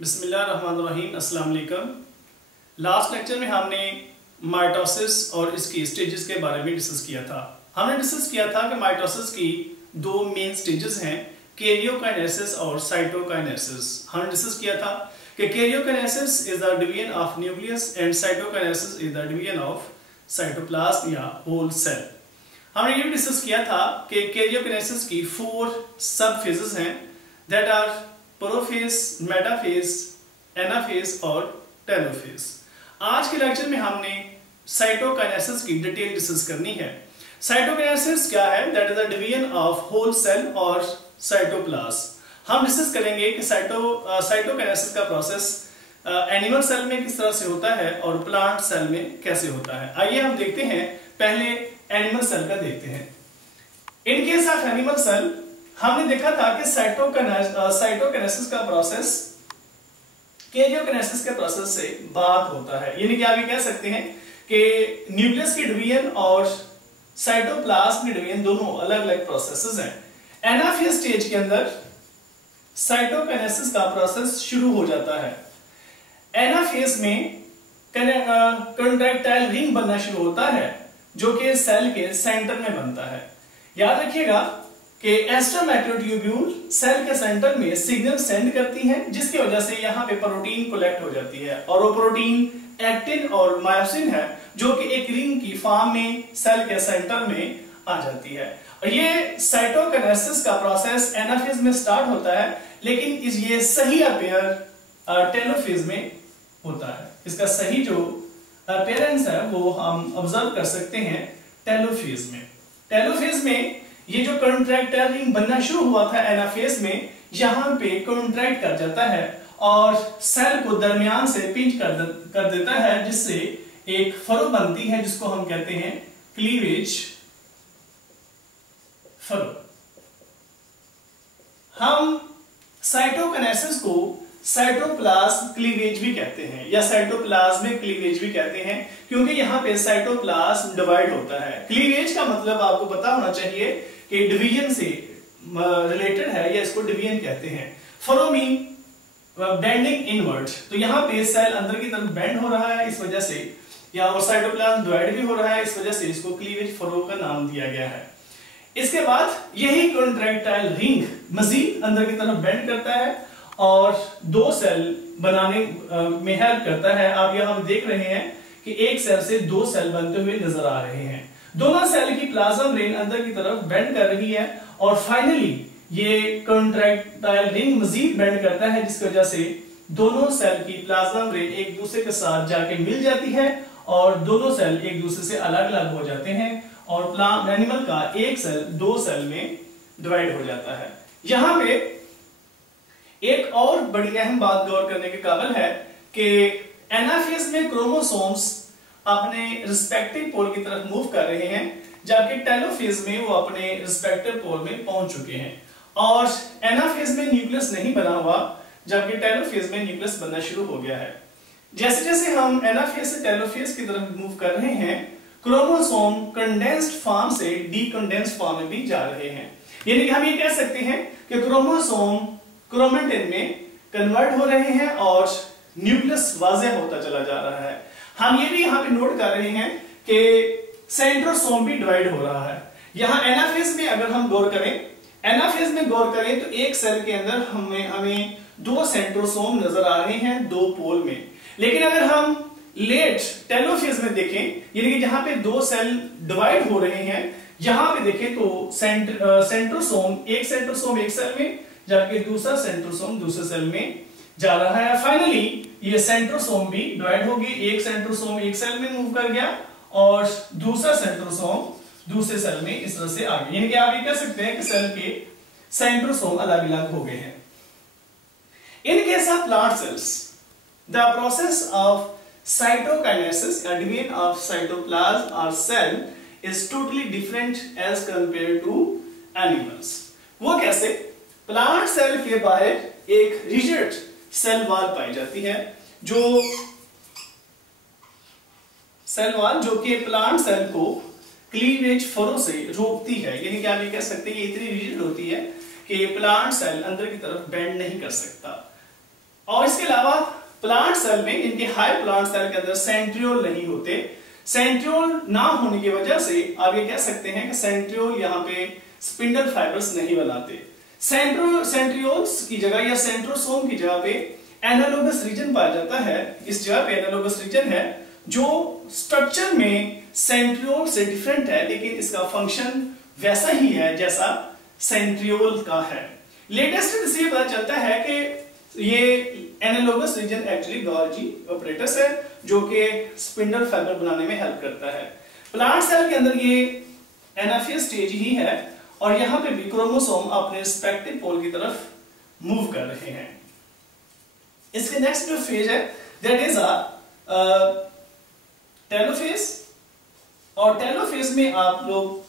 बिस्मिल्लाहिर्रहमानिर्रहीम, अस्सलाम वालेकुम। लास्ट लेक्चर में हमने माइटोसिस और इसकी स्टेजेस के बारे में डिस्कस किया था। हमने डिस्कस किया था कि माइटोसिस की दो मेन स्टेजेस हैं, कैरियोकाइनेसिस और साइटोकाइनेसिस। हमने डिस्कस किया था कि karyokinesis is the division of nucleus and cytokinesis is the division of cytoplasm या होल सेल। हमने ये भी डिस्कस किया था कि कैरियोकाइनेसिस की 4 सब फेजेस हैं, that are prophase, metaphase, anaphase और टेलोफेज। आज के लेक्चर में हमने साइटोकाइनेसिस की डिटेल डिस्कस करनी है। साइटोकाइनेसिस क्या है? That is the division of whole cell और साइटोप्लाज्म। हम डिस्कस करेंगे कि साइटोकाइनेसिस का प्रोसेस एनिमल सेल में किस तरह से होता है और प्लांट सेल में कैसे होता है। आइए हम देखते हैं, पहले एनिमल सेल का देखते हैं। In case of animal cell हमने देखा था कि साइटोकाइनेसिस का प्रोसेस कैरियोकाइनेसिस के प्रोसेस से बात होता है। यानी कि आप ये कह सकते हैं कि न्यूक्लियस की डिवीजन और साइटोप्लाज्म की डिवीजन दोनों अलग अलग प्रोसेसेस हैं। एनाफेज स्टेज के अंदर साइटोकाइनेसिस का प्रोसेस शुरू हो जाता है। एनाफेज में कॉन्ट्रैक्टाइल रिंग बनना शुरू होता है जो कि सेल के सेंटर में बनता है। याद रखिएगा कि एक्स्ट्रामैक्रोट्यूब्यूल सेल के सेंटर में सिग्नल सेंड करती हैं, जिसकी वजह से यहाँ पे प्रोटीन कलेक्ट हो जाती है और वो प्रोटीन एक्टिन और मायोसिन है जो कि एक रिंग की फॉर्म में सेल के सेंटर में आ जाती है। और ये साइटोकाइनेसिस का प्रोसेस एनाफेज में स्टार्ट होता है, लेकिन ये सही अपेयर टेलोफेज में होता है। इसका सही जो अपीयरेंस है वो हम ऑब्जर्व कर सकते हैं टेलोफेज में। टेलोफेज में ये जो कॉन्ट्रैक्टाइल रिंग बनना शुरू हुआ था एनाफेज में, यहां पे कॉन्ट्रैक्ट कर जाता है और सेल को दरमियान से पिंच कर देता है, जिससे एक फरो बनती है जिसको हम कहते हैं क्लीवेज फरो। हम साइटोकाइनेसिस को साइटोप्लाज्म क्लीवेज भी कहते हैं या साइटोप्लाज्मिक क्लीवेज भी कहते हैं, क्योंकि यहाँ पे साइटोप्लाज्म डिवाइड होता है। क्लीवेज का मतलब आपको पता होना चाहिए कि डिवीजन से रिलेटेड है या इसको डिवीजन कहते हैं। फरो मीन बेंडिंग इनवर्ड, तो यहाँ पे सेल अंदर की तरफ बेंड हो रहा है इस वजह से, या और साइटोप्लाज्म डिवाइड भी हो रहा है इस वजह से इसको क्लीवेज फरो का नाम दिया गया है। इसके बाद यही कॉन्ट्रैक्टाइल रिंग मजीद अंदर की तरफ बेंड करता है और 2 सेल बनाने में हेल्प करता है। आप यहां देख रहे हैं कि एक सेल से 2 सेल बनते हुए नजर आ रहे हैं। दोनों सेल की प्लाज्म रिंग अंदर की तरफ बेंड कर रही है और फाइनली ये कॉन्ट्रैक्टाइल रिंग मजीद बेंड करता है, जिसकी वजह से दोनों सेल की प्लाज्म रिंग एक दूसरे के साथ जाके मिल जाती है और दोनों सेल एक दूसरे से अलग अलग हो जाते हैं और एनिमल का एक सेल 2 सेल में डिवाइड हो जाता है। यहां पे एक और बड़ी अहम बात गौर करने के काबिल है कि एनाफेज में क्रोमोसोम्स अपने रिस्पेक्टिव पोल की तरफ मूव कर रहे हैं, जबकि टेलोफेज में वो अपने रिस्पेक्टिव पोल में पहुंच चुके हैं। और एनाफेज में न्यूक्लियस नहीं बना हुआ, जबकि टेलोफेज में न्यूक्लियस बनना शुरू हो गया है। जैसे जैसे हम एनाफेज से टेलोफेज की तरफ मूव कर रहे हैं, क्रोमोसोम कंडेंस्ड फॉर्म से डीकंडेंस्ड फॉर्म में भी जा रहे हैं। यानी कि हम ये कह सकते हैं कि क्रोमोसोम क्रोमेटिन में कन्वर्ट हो रहे हैं और न्यूक्लियस वाज़ेह होता चला जा रहा है। हम ये भी यहाँ पे नोट कर रहे हैं कि सेंट्रोसोम भी डिवाइड हो रहा है। यहाँ एनाफेज में अगर हम गौर करें तो एक सेल के अंदर हमें 2 सेंट्रोसोम नजर आ रहे हैं 2 पोल में। लेकिन अगर हम लेट टेलोफेज में देखें, यानी कि जहां पे 2 सेल डिवाइड हो रहे हैं, यहां पे देखें तो सेंट्रोसोम एक सेल में जबकि दूसरा सेंट्रोसोम दूसरे सेल में जा रहा है। फाइनली ये सेंट्रोसोम भी डिवाइड होगी, एक सेंट्रोसोम एक सेल में मूव कर गया और दूसरा सेंट्रोसोम दूसरे सेल में इस तरह से आ गया। यानी कि आप ये कह सकते हैं कि सेल के सेंट्रोसोम अलग अलग हो गए हैं। In case of plant cells, the process of cytokinesis या डिवीजन ऑफ साइटोप्लाज्म और cell is totally different as compare to animals. वो कैसे? प्लांट सेल के बाहर एक रिजिड सेल वॉल पाई जाती है, जो कि प्लांट सेल को क्लीवेज फरो से रोकती है। यानी कि आप ये कह सकते हैं ये इतनी रिजिड होती है कि प्लांट सेल अंदर की तरफ बेंड नहीं कर सकता। और इसके प्लांट सेल में, इनके हाई प्लांट सेल के अंदर सेंट्रियोल नहीं होते। सेंट्रियोल ना होने की वजह से आप ये कह सकते हैं कि सेंट्रियोल यहाँ पे स्पिंडल फाइबर्स नहीं बनाते। सेंट्रियोल्स की जगह या सेंट्रोसोम की जगह पे एनालोगस रीजन पाया जाता है। इस जगह पे एनालोगस रीजन है जो स्ट्रक्चर में सेंट्रियोल से डिफरेंट है, लेकिन इसका फंक्शन वैसा ही है जैसा सेंट्रियोल का है। लेटेस्ट इससे ये पता चलता है कि ये analogous region actually Golgi apparatus है जो कि स्पिंडल फाइबर बनाने में हेल्प करता है। प्लांट सेल के अंदर ये एनाफेज स्टेज ही है और यहां पे भी क्रोमोसोम अपने रिस्पेक्टिव पोल की तरफ मूव कर रहे हैं। इसके नेक्स्ट जो फेज है दैट इज टेलोफेज, और टेलोफेज में आप लोग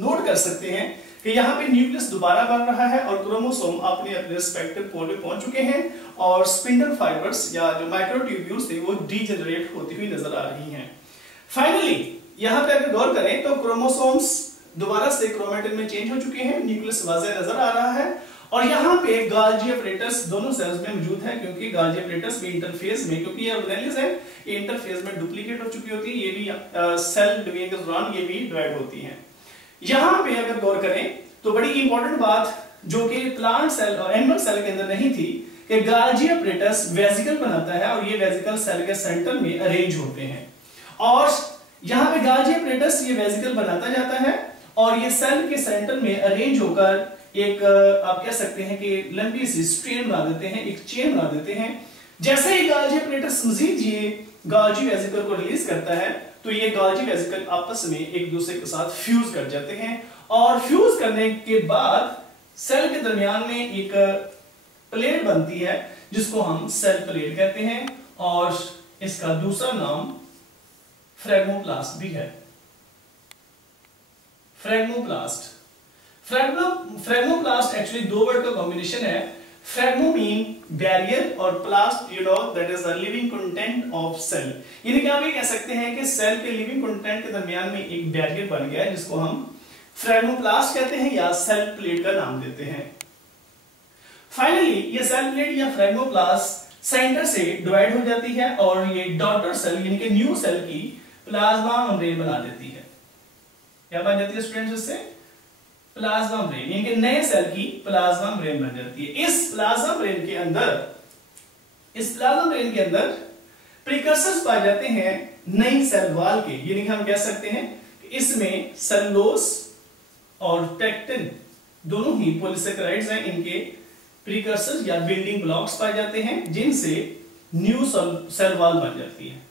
नोट कर सकते हैं कि यहाँ पे न्यूक्लियस दोबारा बन रहा है और क्रोमोसोम अपने अपने रिस्पेक्टिव पोल पे पहुंच चुके हैं और स्पिंडल फाइबर्स या जो माइक्रोट्यूब्यूल्स थे वो डीजेनरेट होती हुई नजर आ रही हैं। फाइनली यहाँ पे अगर गौर करें तो क्रोमोसोम्स दोबारा से क्रोमेटिन में चेंज हो चुके हैं, न्यूक्लियस वाज़ेह नजर आ रहा है और यहाँ पे गोल्जी ऑपरेटस दोनों सेल्स में मौजूद है, क्योंकि गोल्जी ऑपरेटस भी इंटरफेज में, क्योंकि ये ऑर्गेनेल्स है, ये इंटरफेज में डुप्लीकेट हो चुकी होती है, ये भी सेल डिवीजन के दौरान ये भी डिवाइड होती हैं। यहाँ पे अगर गौर करें तो बड़ी इंपॉर्टेंट बात जो कि प्लांट सेल और एनिमल सेल के अंदर नहीं थी कि गोल्जी ऑपरेटस वेसिकल बनाता है और ये वेसिकल सेल के सेंटर में अरेंज होते हैं और यहाँ पे गोल्जी ऑपरेटस ये वेसिकल बनाता जाता है और ये सेल के सेंटर में अरेंज होकर एक आप कह सकते हैं कि लंबी सी स्ट्रेन बना देते हैं, एक चेन बना देते हैं। जैसे ही गोल्जी ऑपरेटस मजीद ये गोल्जी वेसिकल को रिलीज करता है तो ये गोल्जी वेसिकल आपस में एक दूसरे के साथ फ्यूज कर जाते हैं और फ्यूज करने के बाद सेल के दरमियान में एक प्लेट बनती है जिसको हम सेल प्लेट कहते हैं और इसका दूसरा नाम फ्रेगमोप्लास्ट भी है। फ्रेगमोप्लास्ट एक्चुअली दो वर्ड का कॉम्बिनेशन है। फ्रेगमो मीन बैरियर और plast you know that is the living content of cell. यानी कि आप ये कह सकते हैं कि सेल के लिविंग कंटेंट के दरमियान में एक बैरियर बन गया है जिसको हम फ्रेगमोप्लास्ट कहते हैं या सेल प्लेट का नाम देते हैं। फाइनली ये सेल प्लेट या फ्रेगमोप्लास्ट सेंटर से डिवाइड हो जाती है और ये डॉटर सेल यानी कि न्यू सेल की प्लाज्मा मेम्ब्रेन बना देती है। क्या बन जाती है स्टूडेंट्स? इससे प्लाज्मा मेम्ब्रेन यानी कि नए सेल की प्लाज्मा मेम्ब्रेन बन जाती है। इस प्लाज्मा मेम्ब्रेन के अंदर प्रीकर्सर्स पाए जाते हैं नई सेल वॉल के, यानी कि हम कह सकते हैं कि इसमें सेलुलोज और पेक्टिन दोनों ही पॉलीसेकेराइड्स हैं, इनके प्रीकर्सर्स या बिल्डिंग ब्लॉक्स पाए जाते हैं जिनसे न्यू सेल वॉल बन जाती है,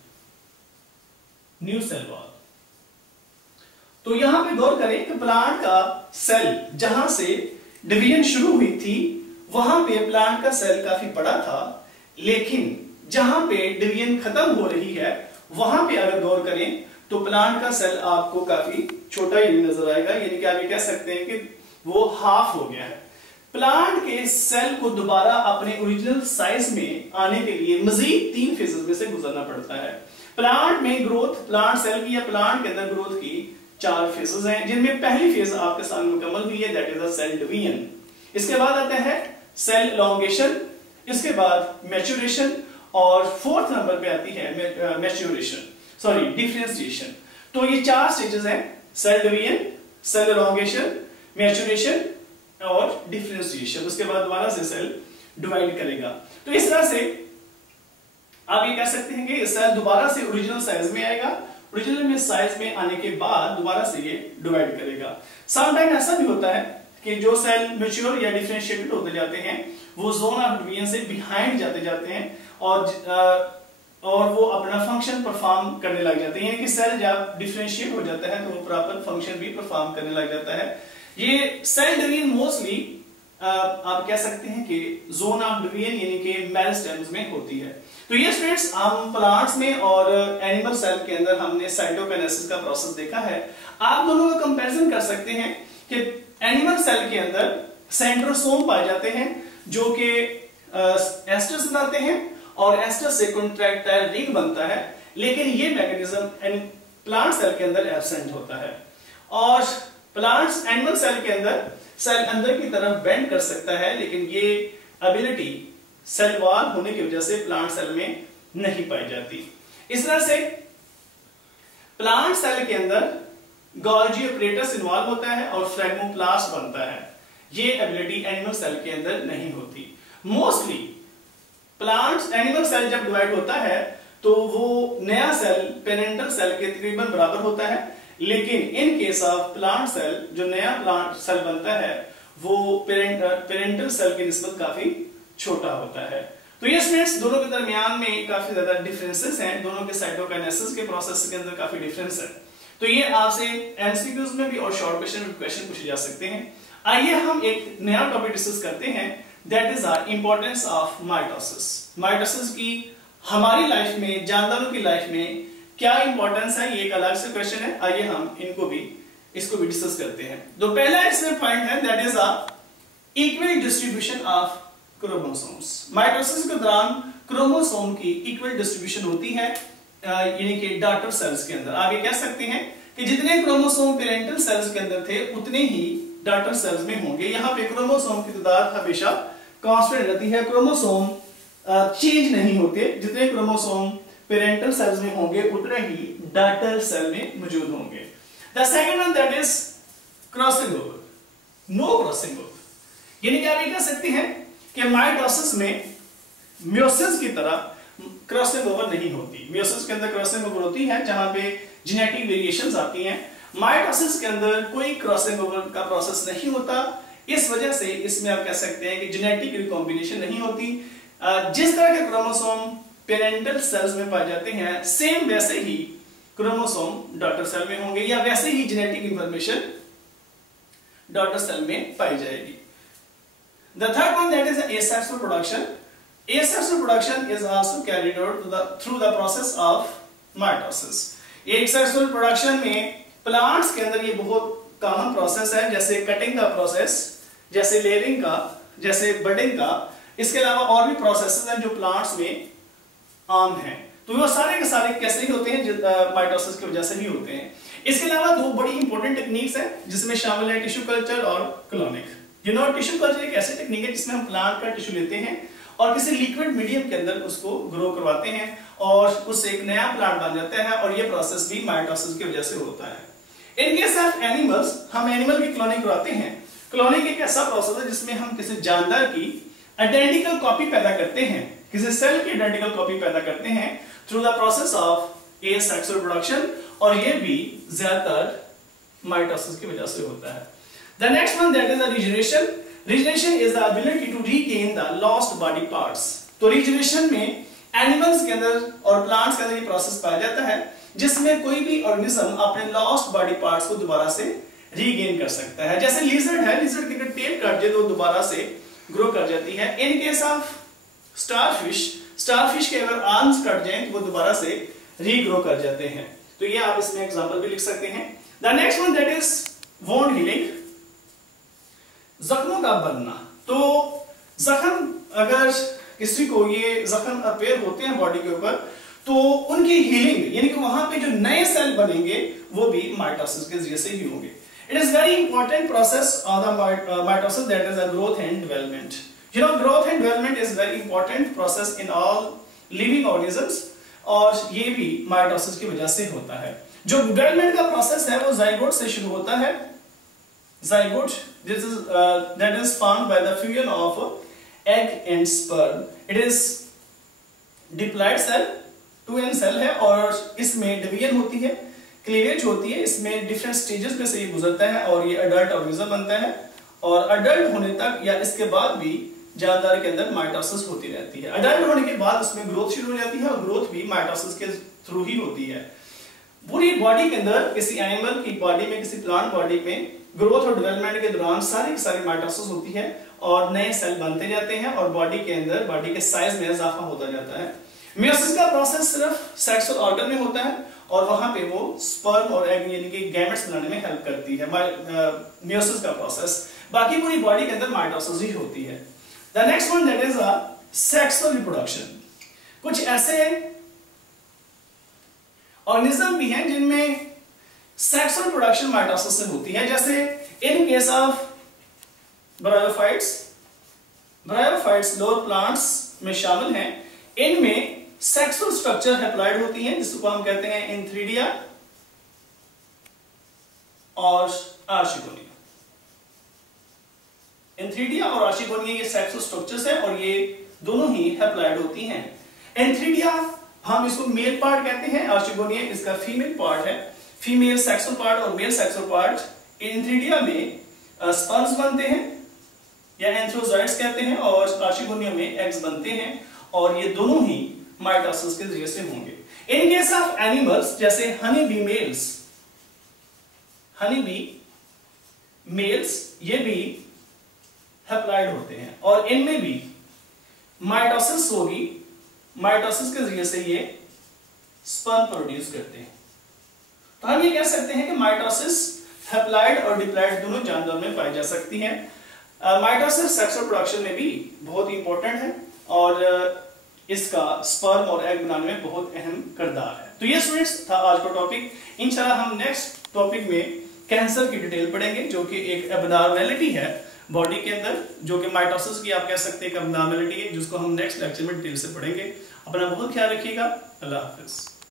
न्यू सेल वॉल। तो यहां पे गौर करें कि प्लांट का सेल जहां से डिवीजन शुरू हुई थी वहां पे प्लांट का सेल काफी बड़ा था, लेकिन जहां पे डिवीजन खत्म हो रही है वहां पे अगर गौर करें तो प्लांट का सेल आपको काफी छोटा ही नजर आएगा, यानी कि आप ये कह सकते हैं कि वो हाफ हो गया है। प्लांट के सेल को दोबारा अपने ओरिजिनल साइज में आने के लिए मजीद 3 फेजेस में से गुजरना पड़ता है। प्लांट में ग्रोथ, प्लांट सेल की या प्लांट के अंदर ग्रोथ की 4 फेजेस हैं, जिनमें पहली फेज आपके सामने मुकम्मल हुई है, that is the cell division. इसके बाद आता है सेल एलोंगेशन, इसके बाद मैच्योरेशन और 4th नंबर पे आती है डिफरेंशिएशन। तो ये 4 स्टेजेस हैं, cell division, cell elongation, maturation और डिफरेंशिएशन। उसके बाद दोबारा से सेल डिवाइड करेगा। तो इस तरह से आप ये कह सकते हैं कि सेल दोबारा से ओरिजिनल साइज में आएगा, ओरिजिनल में साइज में आने के बाद दोबारा से ये डिवाइड करेगा। समटाइम ऐसा भी होता है कि जो सेल मैच्योर या डिफरेंशिएटेड होते जाते हैं वो जोन ऑफ डिवीजन से बिहाइंड जाते हैं और वो अपना फंक्शन परफॉर्म करने लग जाते हैं, यानी कि सेल जब डिफरेंशिएट हो जाता है तो वो प्रॉपर फंक्शन भी परफॉर्म करने लग जाता है। ये सेल डिवीजन मोस्टली आप कह सकते हैं कि जोन ऑफ डिवीजन यानी कि मेरिस्टेम्स में होती है। तो ये स्टूडेंट्स हम प्लांट्स में और एनिमल सेल के अंदर हमने साइटोकाइनेसिस का प्रोसेस देखा है। आप दोनों का कंपैरिजन कर सकते हैं कि एनिमल सेल के अंदर सेंट्रोसोम पाए जाते हैं जो कि एस्टर से बनाते हैं और एस्टर से कॉन्ट्रैक्टाइल रिंग बनता है, लेकिन ये मैकेनिज्म प्लांट सेल के अंदर एब्सेंट होता है। और प्लांट्स एनिमल सेल के अंदर सेल अंदर की तरफ बेंड कर सकता है, लेकिन ये एबिलिटी सेल वॉल होने की वजह से प्लांट सेल में नहीं पाई जाती। इस तरह से प्लांट सेल के अंदर गोल्गी ऑपरेटस इन्वॉल्व होता है और फ्रेगमोप्लास्ट बनता है। ये एबिलिटी एनिमल सेल के अंदर नहीं होती। मोस्टली प्लांट एनिमल सेल जब डिवाइड होता है तो वो नया सेल पेरेंटल सेल के तकरीबन बराबर होता है, लेकिन in case of plant cell जो नया प्लांट सेल बनता है वो पेरेंटल सेल की निस्बत काफी छोटा होता है। तो ये स्टूडेंट्स दोनों के दरमियान में काफी ज्यादा डिफरेंसेस हैं, दोनों के साइटोकाइनेसिस के प्रोसेस के अंदर काफी डिफरेंस है। तो ये आपसे एमसीक्यूज में भी और शॉर्ट क्वेश्चन पूछे जा सकते हैं। आइए हम एक नया टॉपिक डिस्कस करते हैं, that is the importance of mitosis. Mitosis की हमारी लाइफ में, जानदारों की लाइफ में क्या इंपॉर्टेंस है, ये एक अलग से क्वेश्चन है। आइए हम इसको भी डिस्कस करते हैं। तो पहला इसमें पॉइंट है that is the equal distribution of chromosomes. Mitosis के दौरान क्रोमोसोम की इक्वल डिस्ट्रीब्यूशन होती है, यानी कि डॉटर सेल्स के अंदर। आप ये कह सकते हैं कि जितने क्रोमोसोम पेरेंटल सेल्स के अंदर थे उतने ही डॉटर सेल्स में होंगे। यहाँ पे क्रोमोसोम की तादाद हमेशा कांस्टेंट रहती है, क्रोमोसोम चेंज नहीं होते। जितने क्रोमोसोम पेरेंटल सेल्स में होंगे उतने ही डॉटर सेल में मौजूद होंगे। The second one that is crossing over, no crossing over. यानी कि आप ये कह सकते हैं कि माइटोसिस में मियोसिस की तरह क्रॉसिंग ओवर नहीं होती। मियोसिस के अंदर क्रॉसिंग ओवर होती है जहां पे जेनेटिक वेरिएशंस आती हैं। माइटोसिस के अंदर कोई क्रॉसिंग ओवर का प्रोसेस नहीं होता। इस वजह से इसमें आप कह सकते हैं कि जेनेटिक रिकॉम्बिनेशन नहीं होती। जिस तरह के क्रोमोसोम पेरेंटल सेल्स में पाए जाते हैं सेम वैसे ही क्रोमोसोम डॉटर सेल में होंगे, या वैसे ही जेनेटिक इंफॉर्मेशन डॉटर सेल में पाई जाएगी। The third one that is asexual production. Asexual production is also carried out through the process of mitosis. Asexual production में plants के अंदर ये बहुत कॉमन प्रोसेस है, जैसे कटिंग का प्रोसेस, जैसे लेयरिंग का, जैसे बडिंग का। इसके अलावा और भी प्रोसेसेस हैं जो प्लांट्स में आम हैं। तो वो सारे के सारे कैसे ही होते हैं, माइटोसिस की वजह से ही होते हैं। इसके अलावा दो बड़ी इंपॉर्टेंट टेक्निक्स हैं जिसमें शामिल है टिश्यू कल्चर और क्लोनिक। टिश्यू कल्चर एक ऐसी टेक्निक है जिसमें हम प्लांट का टिश्यू लेते हैं और किसी लिक्विड मीडियम के अंदर उसको ग्रो करवाते हैं और उससे एक नया प्लांट बन जाता है, और ये प्रोसेस भी माइटोसिस की वजह से होता है। इन केस ऑफ एनिमल्स, हम एनिमल की क्लोनिंग करवाते हैं। क्लोनिंग एक ऐसा प्रोसेस है जिसमें हम किसी जानदार की आइडेंटिकल कॉपी पैदा करते हैं, किसी सेल की आइडेंटिकल कॉपी पैदा करते हैं through the process of asexual production, और ये भी ज्यादातर माइटोसिस की वजह से होता है। The next one that is the regeneration. Regeneration is the ability to regain the lost body parts. तो regeneration में एनिमल्स के अंदर और प्लांट्स के अंदर ये प्रोसेस पाया जाता है जिसमें कोई भी ऑर्गेनिज्म अपने लॉस्ट बॉडी पार्ट्स को दोबारा से रीगेन कर सकता है। जैसे लिजर्ड है, लिजर्ड की अगर टेल कट जाए तो दोबारा से ग्रो कर जाती है। इन केस ऑफ स्टारफिश, स्टारफिश के अगर आर्म्स कट जाएं तो वो दोबारा से रीग्रो कर जाते हैं। तो ये आप इसमें एग्जांपल भी लिख सकते हैं। The next one that is wound healing, जख्मों का बनना। तो जख्म, अगर किसी को ये जख्म अपेयर होते हैं बॉडी के ऊपर, तो उनकी हीलिंग यानी कि वहां पे जो नए सेल बनेंगे वो भी माइटोसिस के जरिए से ही होंगे। It is very important process of the mitosis that is the growth and development. Growth and development is very important process in all living organisms, और ये भी माइटोसिस की वजह से होता है। जो डेवलपमेंट का प्रोसेस है वो जाइगोट से शुरू होता है। Zygote, that is formed by the fusion of egg and sperm. It is diploid cell, 2n cell है, और इसमें डिवीजन होती है, क्लीवेज होती है। इसमें डिफरेंट स्टेजेस में से ये गुजरता है और ये अडल्ट ऑर्गेनिज्म बनता है, और अडल्ट होने तक या इसके बाद भी जानदार के अंदर माइटोसिस होती रहती है। अडल्ट होने के बाद उसमें ग्रोथ शुरू हो जाती है, और ग्रोथ भी माइटोसिस के थ्रू ही होती है। पूरी बॉडी के अंदर, किसी एनिमल की बॉडी में, किसी प्लांट बॉडी में ग्रोथ और डेवलपमेंट के दौरान सारी की सारी माइटोसिस होती है और नए सेल बनते जाते हैं और बॉडी के अंदर बॉडी के साइज में इजाफा होता जाता है। मियोसिस का प्रोसेस सिर्फ सेक्सुअल ऑर्गन में होता है और वहां पे वो स्पर्म और एग यानी कि गैमेट्स बनाने में हेल्प करती है मियोसिस का प्रोसेस। बाकी पूरी बॉडी के अंदर माइटोसिस ही होती है। The next one that is sexual reproduction. कुछ ऐसे ऑर्गेनिज्म भी हैं जिनमें सेक्सुअल प्रोडक्शन माइटोसिस से होती है, जैसे इन case of bryophytes, lower plants में शामिल हैं। इनमें सेक्सुअल स्ट्रक्चर हैप्लॉइड होती हैं, जिसको हम कहते हैं एंथ्रीडिया और आर्चिगोनिया। एंथ्रीडिया और आर्चिगोनिया ये सेक्सुअल स्ट्रक्चर्स हैं और ये दोनों ही हैप्लॉइड होती हैं। एंथ्रीडिया हम इसको मेल पार्ट कहते हैं, आर्चिगोनिया इसका फीमेल पार्ट है। फीमेल सेक्सुअल पार्ट और मेल सेक्सुअल पार्ट। एंथ्रीडिया में स्पर्म्स बनते हैं या एंथ्रोजॉइड्स कहते हैं और आर्चिगोनिया में एग्स बनते हैं और ये दोनों ही माइटोसिस के जरिए से होंगे। इन केस ऑफ एनिमल्स जैसे honey bee males, honey bee males ये भी हैप्लॉइड होते हैं और इनमें भी माइटोसिस होगी। माइटोसिस के जरिए से ये स्पर्म प्रोड्यूस करते हैं। तो हम ये कह सकते हैं कि माइटोसिस हैप्लॉइड और डिप्लॉइड दोनों जानवर में पाई जा सकती है। माइटोसिस सेक्सुअल प्रोडक्शन में भी बहुत इंपॉर्टेंट है और इसका स्पर्म और एग बनाने में बहुत अहम किरदार है। तो ये स्टूडेंट्स था आज का टॉपिक। इंशाल्लाह हम नेक्स्ट टॉपिक में कैंसर की डिटेल पढ़ेंगे, जो कि एक एबनॉर्मैलिटी है बॉडी के अंदर, जो कि माइटोसिस की आप कह सकते हैं एक एबनॉर्मैलिटी है, जिसको हम नेक्स्ट लेक्चर में डिटेल से पढ़ेंगे। अपना बहुत ख्याल रखिएगा। अल्लाह हाफिज।